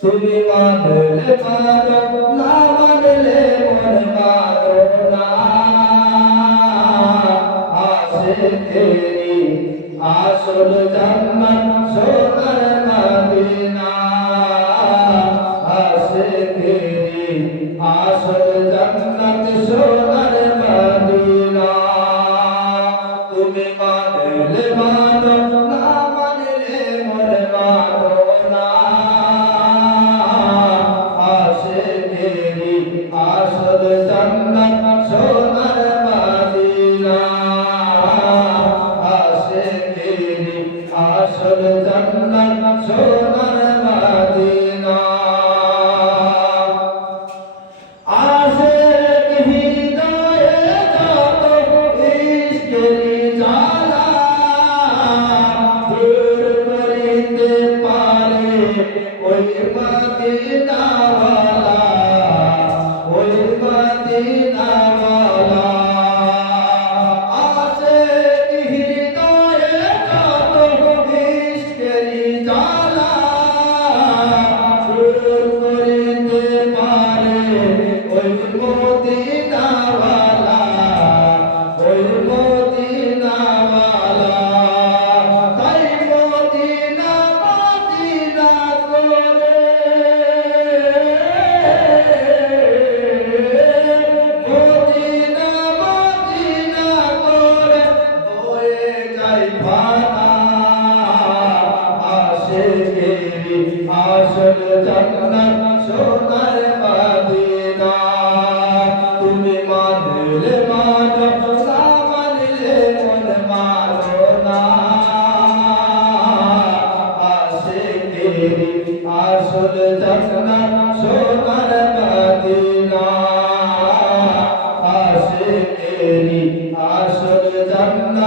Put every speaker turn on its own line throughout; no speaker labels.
তুমি মানলে মানো না মানলে মন মানো না। আসে তেরি আসল জান্নাত সোনার মদিনা। আসে তেরি আসল জান্নাত সোনার মদিনা। তুমি মানলে মানো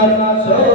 Senhor.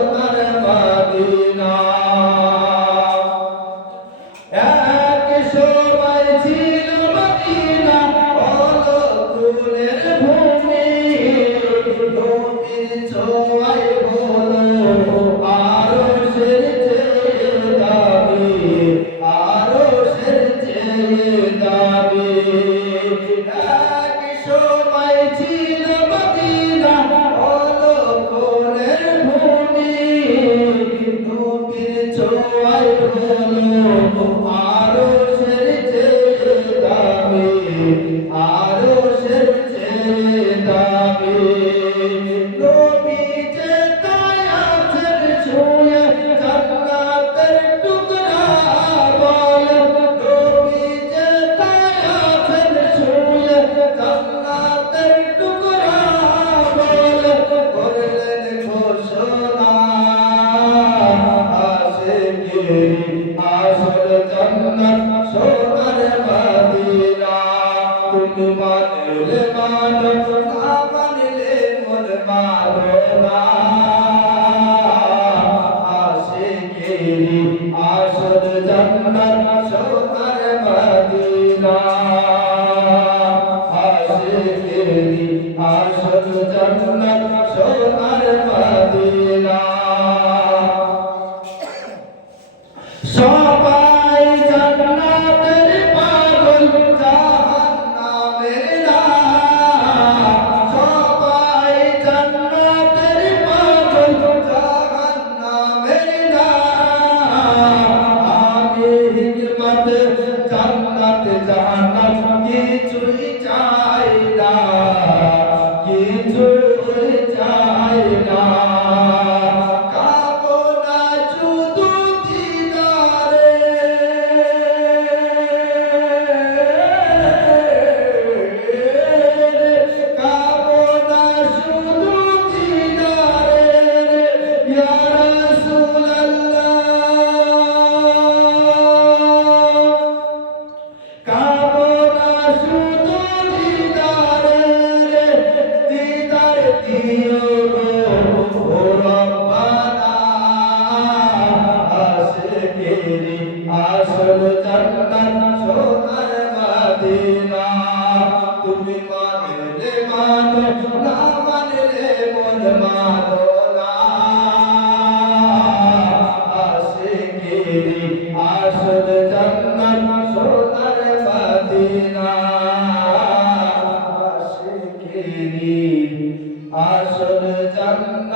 বানলে মানো না বানলে মন মারো না আসে কেরি আসর জান্নাত, সোনার মদিনা। আসে কেরি সোনার মদিনা। জাহান্নাম কিছুই চাই না কিছুই চাই না। quero teu আসল জান্নাত